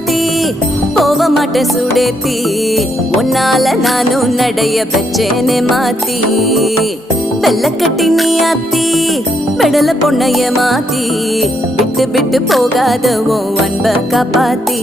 சுத்தி போக மாட்டேன் சுடேத்தி உன்னால நானும் நடைய பெச்சேனே மாத்தி வெள்ளக்கட்டி நீ ஆத்தி பெடல பொண்ணைய மாத்தி விட்டு விட்டு போகாத உன் அன்ப காப்பாத்தி